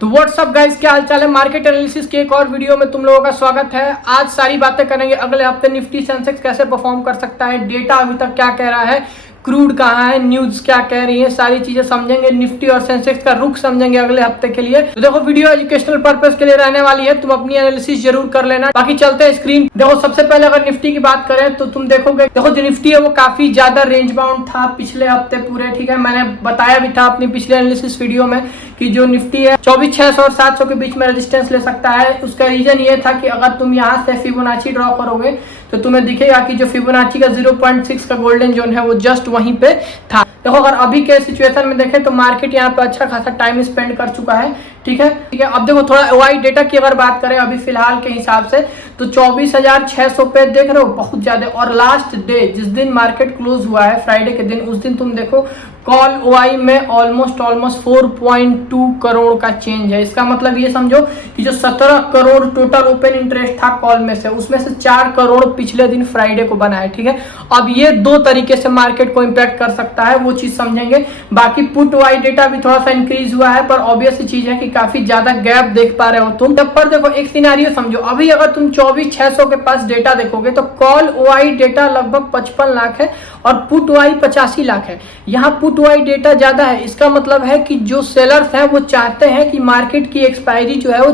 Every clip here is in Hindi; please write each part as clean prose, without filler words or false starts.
तो व्हाट्सअप गाइस, क्या हालचाल है। मार्केट एनालिसिस के एक और वीडियो में तुम लोगों का स्वागत है। आज सारी बातें करेंगे अगले हफ्ते निफ्टी सेंसेक्स कैसे परफॉर्म कर सकता है, डेटा अभी तक क्या कह रहा है, क्रूड कहाँ है, न्यूज क्या कह रही है, सारी चीजें समझेंगे। निफ्टी और सेंसेक्स का रुख समझेंगे अगले हफ्ते के लिए। तो देखो, वीडियो एजुकेशनल पर्पस के लिए रहने वाली है, तुम अपनी एनालिसिस जरूर कर लेना। बाकी चलते हैं स्क्रीन। देखो, सबसे पहले अगर निफ्टी की बात करें तो तुम देखोगे, देखो जो निफ्टी है वो काफी ज्यादा रेंज बाउंड था पिछले हफ्ते पूरे। ठीक है, मैंने बताया भी था अपनी पिछले एनालिसिस वीडियो में कि जो निफ्टी है 24,600 और 700 के बीच में रेजिस्टेंस ले सकता है। उसका रीजन ये था कि अगर तुम यहाँ से फिबोनाची ड्रॉ करोगे तो तुम्हें दिखेगा कि जो फिबोनाची का 0.6 का गोल्डन जोन है वो जस्ट वहीं पे था। देखो, अगर अभी के सिचुएशन में देखें तो मार्केट यहाँ पे अच्छा खासा टाइम स्पेंड कर चुका है। ठीक है। अब देखो, थोड़ा ओआई डेटा की अगर बात करें अभी फिलहाल के हिसाब से तो 24,600 पे देख रहे हो, बहुत ज्यादा। और लास्ट डे जिस दिन मार्केट क्लोज हुआ है फ्राइडे के दिन, उस दिन तुम देखो कॉल ओआई में ऑलमोस्ट 4.2 करोड़ का चेंज है। इसका मतलब ये समझो कि जो 17 करोड़ टोटल ओपन इंटरेस्ट था कॉल में से, उसमें से 4 करोड़ पिछले दिन फ्राइडे को बना है। ठीक है, अब ये दो तरीके से मार्केट को इंपैक्ट कर सकता है, वो चीज समझेंगे। बाकी पुट ओआई डेटा भी थोड़ा सा इंक्रीज हुआ है, पर ऑब्वियस चीज है कि काफी ज्यादा गैप देख पा रहे हो तुम। तब पर देखो, एक सिनेरियो समझो, अभी अगर तुम 24,600 के पास डेटा देखोगे तो कॉल ओआई डेटा लगभग 55 लाख है और पुट ओआई 85 लाख है। यहाँ पुट ओआई डेटा ज्यादा है। इसका मतलब है कि जो सेलर्स हैं वो चाहते हैं कि मार्केट की एक्सपायरी जो है वो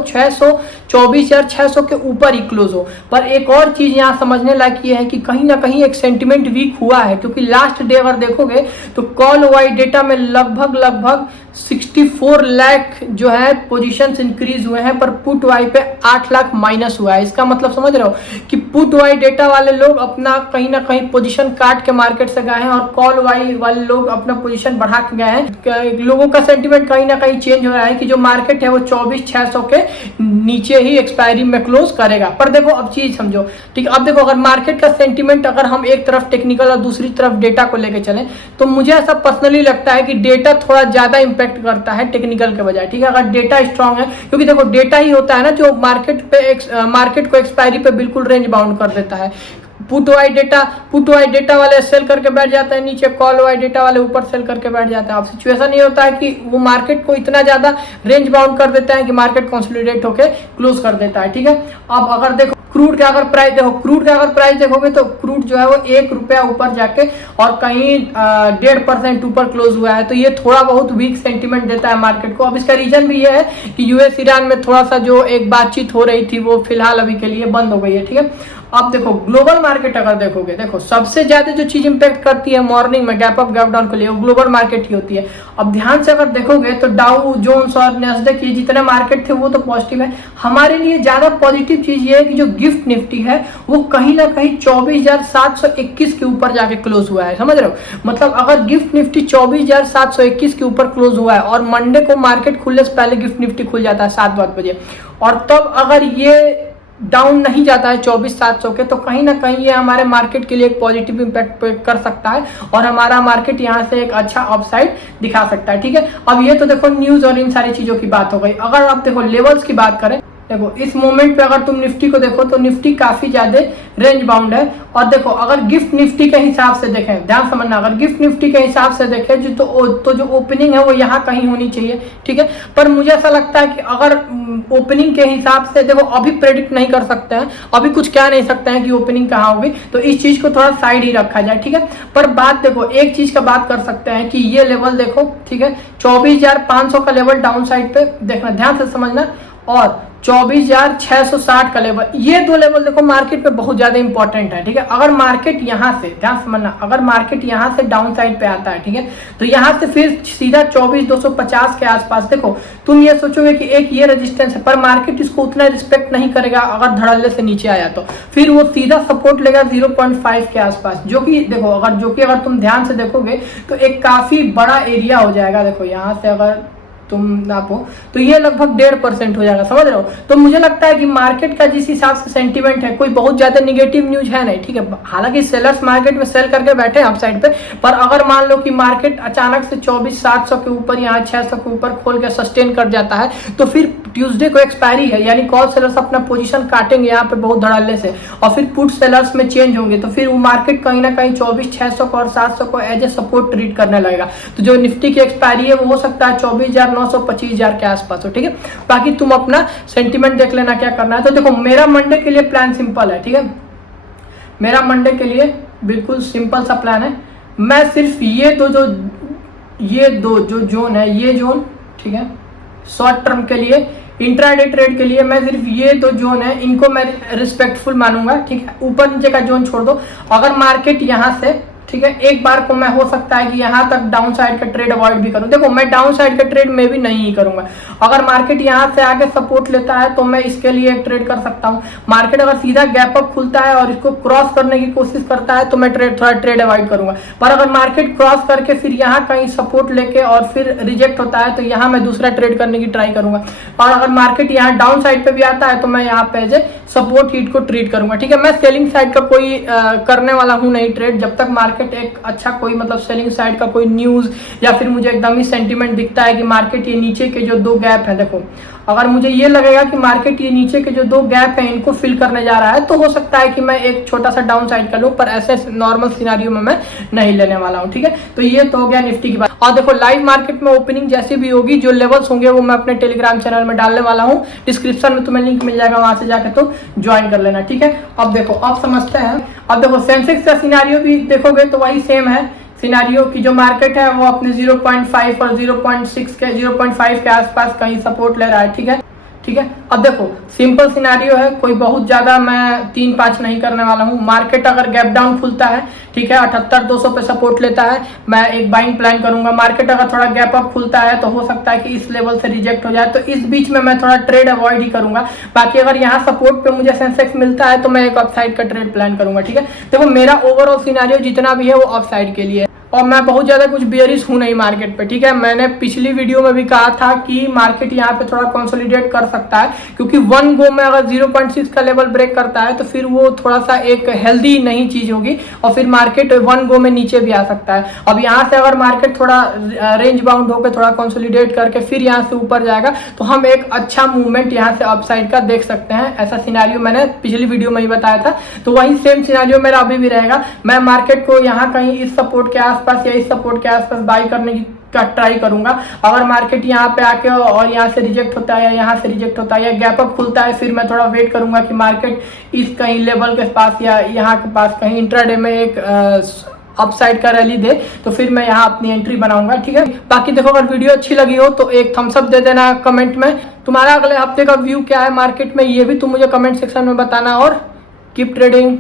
24,600 के ऊपर ही क्लोज हो। पर एक और चीज यहाँ समझने लायक ये है कि कहीं ना कहीं एक सेंटिमेंट वीक हुआ है, क्योंकि लास्ट डे अगर देखोगे तो कॉल ओआई डेटा में लगभग 64 लाख जो है पोजीशंस इंक्रीज हुए हैं, पर पुट ओआई पे 8 लाख माइनस हुआ है। इसका मतलब समझ रहे हो कि पुट ओआई डेटा वाले लोग अपना कहीं ना कहीं पोजीशन काट के मार्केट से गए हैं और कॉल ओआई वाले लोग अपना पोजीशन बढ़ा के गए हैं। लोगों का सेंटीमेंट कहीं ना कहीं चेंज हो रहा है कि जो मार्केट है वो 24,600 के नीचे ही एक्सपायरी में क्लोज करेगा। पर देखो, अब चीज समझो। ठीक, अब देखो, अगर मार्केट का सेंटीमेंट अगर हम एक तरफ टेक्निकल और दूसरी तरफ डेटा को लेकर चलें तो मुझे ऐसा पर्सनली लगता है कि डेटा थोड़ा ज्यादा इंपैक्ट करता है टेक्निकल के बजाय। ठीक है, अगर डेटा स्ट्रांग है, क्योंकि देखो डेटा ही होता है ना जो मार्केट को एक्सपायरी पे बिल्कुल रेंज बाउंड कर देता है। पुट ओआई डेटा वाले सेल करके बैठ जाते हैं नीचे, कॉल ओआई डेटा वाले ऊपर सेल करके बैठ जाते हैं। अब सिचुएशन ये होता है कि वो मार्केट को इतना ज्यादा रेंज बाउंड कर देते हैं कि मार्केट कंसोलिडेट होकर क्लोज कर देता है। ठीक है, अब अगर देखो क्रूड का अगर प्राइस देखोगे तो क्रूड जो है वो ₹1 ऊपर जाके और कहीं 1.5% ऊपर क्लोज हुआ है। तो ये थोड़ा बहुत वीक सेंटीमेंट देता है मार्केट को। अब इसका रीजन भी ये है कि यूएस ईरान में थोड़ा सा जो एक बातचीत हो रही थी वो फिलहाल अभी के लिए बंद हो गई है। ठीक है, अब देखो ग्लोबल मार्केट अगर देखोगे, देखो सबसे ज्यादा जो चीज इंपैक्ट करती है मॉर्निंग में गैप अप गैप डाउन के लिए वो ग्लोबल मार्केट ही होती है। अब ध्यान से अगर देखोगे तो डाउ जोन्स और नैस्डैक ये जितने मार्केट थे वो तो पॉजिटिव है। हमारे लिए ज्यादा पॉजिटिव चीज ये है कि जो गिफ्ट निफ्टी है वो कहीं ना कहीं 24,721 के ऊपर जाके क्लोज हुआ है। समझ रहे हो, मतलब अगर गिफ्ट निफ्टी 24,721 के ऊपर क्लोज हुआ है और मंडे को मार्केट खुलने से पहले गिफ्ट निफ्टी खुल जाता है 7 बजे, और तब अगर ये डाउन नहीं जाता है 24,700 के, तो कहीं ना कहीं ये हमारे मार्केट के लिए एक पॉजिटिव इंपैक्ट कर सकता है और हमारा मार्केट यहाँ से एक अच्छा अपसाइड दिखा सकता है। ठीक है, अब ये तो देखो न्यूज और इन सारी चीजों की बात हो गई। अगर आप देखो लेवल्स की बात करें, देखो इस मोमेंट पे अगर तुम निफ्टी को देखो तो निफ्टी काफी ज्यादा रेंज बाउंड है। और देखो अगर गिफ्ट निफ्टी के हिसाब से देखें, ध्यान समझना, अगर गिफ्ट निफ्टी के हिसाब से देखें तो जो ओपनिंग है वो यहाँ कहीं होनी चाहिए। ठीक है, पर मुझे ऐसा लगता है कि अगर ओपनिंग के हिसाब से देखो, अभी प्रेडिक्ट नहीं कर सकते हैं, अभी कुछ कह नहीं सकते हैं कि ओपनिंग कहाँ होगी, तो इस चीज को थोड़ा साइड ही रखा जाए। ठीक है, पर बात देखो, एक चीज का बात कर सकते हैं कि ये लेवल देखो, ठीक है, 24,500 का लेवल डाउन साइड पे देखना, ध्यान से समझना, और 24,660 का लेवल, ये दो लेवल देखो मार्केट पे बहुत ज्यादा इंपॉर्टेंट है। ठीक है, अगर मार्केट यहाँ से, ध्यान समझना, अगर मार्केट यहाँ से डाउन साइड पे आता है, ठीक है, तो यहाँ से फिर सीधा 24,250 के आसपास, देखो तुम ये सोचोगे कि एक ये रेजिस्टेंस है, पर मार्केट इसको उतना रिस्पेक्ट नहीं करेगा। अगर धड़ल्ले से नीचे आया तो फिर वो सीधा सपोर्ट लेगा 0.5 के आसपास, जो कि देखो अगर तुम ध्यान से देखोगे तो एक काफी बड़ा एरिया हो जाएगा। देखो यहाँ से अगर तुम नापो तो ये लगभग 1.5% हो जाएगा। समझ रहे हो, तो मुझे लगता है कि मार्केट का जिस हिसाब से सेंटीमेंट है, कोई बहुत ज्यादा निगेटिव न्यूज है नहीं। ठीक है, हालांकि सेलर्स मार्केट में सेल करके बैठे हैं अपसाइड पे, पर अगर मान लो कि मार्केट अचानक से 24,700 के ऊपर, यहाँ 600 के ऊपर खोल के सस्टेन कर जाता है तो फिर ट्यूसडे को एक्सपायरी है, यानी कॉल सेलर्स अपना पोजीशन काटेंगे यहाँ पे बहुत धड़ल्ले से, और फिर पुट सेलर्स में चेंज होंगे, तो फिर वो मार्केट कहीं ना कहीं 24,600 को और 700 को एज ए सपोर्ट ट्रीट करने लगेगा। तो जो निफ्टी की एक्सपायरी है वो हो सकता है 24,900 25,000 के आसपास हो, ठीक है। बाकी तुम अपना सेंटिमेंट देख लेना क्या करना है। तो देखो मेरा मंडे के लिए प्लान सिंपल है, ठीक है। मेरा मंडे के लिए बिल्कुल सिंपल सा प्लान है। मैं सिर्फ ये दो जो जोन है, ये जोन, ठीक है, शॉर्ट टर्म के लिए, इंट्राडे ट्रेड के लिए मैं सिर्फ ये दो जोन है, इनको मैं रिस्पेक्टफुल मानूंगा, ठीक है। ऊपर नीचे का जोन छोड़ दो। अगर मार्केट यहाँ से, ठीक है, एक बार को मैं हो सकता है कि यहाँ तक डाउन साइड का ट्रेड अवॉइड भी करूं। देखो मैं डाउन साइड का ट्रेड में भी नहीं करूंगा। अगर मार्केट यहाँ से आगे सपोर्ट लेता है तो मैं इसके लिए एक ट्रेड कर सकता हूँ। मार्केट अगर सीधा गैप अप खुलता है और इसको क्रॉस करने की कोशिश करता है तो मैं थोड़ा ट्रेड अवॉइड करूंगा। पर अगर मार्केट क्रॉस करके फिर यहाँ कहीं सपोर्ट लेके और फिर रिजेक्ट होता है तो यहाँ मैं दूसरा ट्रेड करने की ट्राई करूंगा। और अगर मार्केट यहाँ डाउन साइड पे भी आता है तो मैं यहाँ पे एज ए सपोर्ट हिट को ट्रीट करूंगा, ठीक है। मैं सेलिंग साइड का कोई करने वाला हूँ नहीं ट्रेड, जब तक मार्केट एक अच्छा कोई मतलब सेलिंग साइड का कोई न्यूज या फिर मुझे एकदम ही सेंटीमेंट दिखता है कि मार्केट ये नीचे के जो दो गैप है, देखो अगर मुझे ये लगेगा कि मार्केट ये नीचे के जो दो गैप है इनको फिल करने जा रहा है तो हो सकता है कि मैं एक छोटा सा डाउन साइड कर लूं, पर ऐसे नॉर्मल सिनेरियो में मैं नहीं लेने वाला हूं, ठीक है। तो ये तो हो गया निफ्टी की बात। और देखो लाइव मार्केट में ओपनिंग जैसी भी होगी, जो लेवल्स होंगे वो मैं अपने टेलीग्राम चैनल में डालने वाला हूँ। डिस्क्रिप्शन में तुम्हें लिंक मिल जाएगा, वहां से जाकर तो ज्वाइन कर लेना, ठीक है। अब देखो अब समझते हैं। अब देखो सेंसेक्स का सिनेरियो भी देखोगे तो वही सेम है सिनेरियो की। जो मार्केट है वो अपने 0.5 और 0.6 के 0.5 के आसपास कहीं सपोर्ट ले रहा है, ठीक है, ठीक है। अब देखो सिंपल सिनेरियो है, कोई बहुत ज्यादा मैं 3-5 नहीं करने वाला हूँ। मार्केट अगर गैप डाउन खुलता है, ठीक है, 78,200 पे सपोर्ट लेता है, मैं एक बाइंग प्लान करूंगा। मार्केट अगर थोड़ा गैप अप खुलता है तो हो सकता है कि इस लेवल से रिजेक्ट हो जाए, तो इस बीच में मैं थोड़ा ट्रेड अवॉइड ही करूंगा। बाकी अगर यहाँ सपोर्ट पे मुझे सेंसेक्स मिलता है तो मैं एक अपसाइड का ट्रेड प्लान करूंगा, ठीक है। देखो मेरा ओवरऑल सिनेरियो जितना भी है वो अपसाइड के लिए, और मैं बहुत ज़्यादा कुछ बेयरिश हूँ नहीं मार्केट पे, ठीक है। मैंने पिछली वीडियो में भी कहा था कि मार्केट यहाँ पे थोड़ा कंसोलिडेट कर सकता है, क्योंकि वन गो में अगर 0.6 का लेवल ब्रेक करता है तो फिर वो थोड़ा सा एक हेल्दी नहीं चीज़ होगी और फिर मार्केट वन गो में नीचे भी आ सकता है। अब यहाँ से अगर मार्केट थोड़ा रेंज बाउंड होकर थोड़ा कंसोलिडेट करके फिर यहाँ से ऊपर जाएगा तो हम एक अच्छा मूवमेंट यहाँ से अपसाइड का देख सकते हैं। ऐसा सिनेरियो मैंने पिछली वीडियो में ही बताया था, तो वही सेम सिनेरियो मेरा अभी भी रहेगा। मैं मार्केट को यहाँ कहीं इस सपोर्ट के आसपास या इस सपोर्ट के आसपास बाई करने की का ट्राई करूंगा। अगर मार्केट यहाँ पे आके और यहाँ से रिजेक्ट होता है या यहाँ से रिजेक्ट होता है या गैप अप खुलता है, फिर मैं थोड़ा वेट करूंगा कि मार्केट इस कहीं लेवल के पास या यहाँ के पास कहीं इंट्राडे में एक अपसाइड का रैली दे, तो फिर मैं यहाँ अपनी एंट्री बनाऊंगा, ठीक है। बाकी देखो अगर वीडियो अच्छी लगी हो तो एक थम्स अप दे देना कमेंट में। तुम्हारा अगले हफ्ते का व्यू क्या है मार्केट में, ये भी तुम मुझे कमेंट सेक्शन में बताना, और कीप ट्रेडिंग।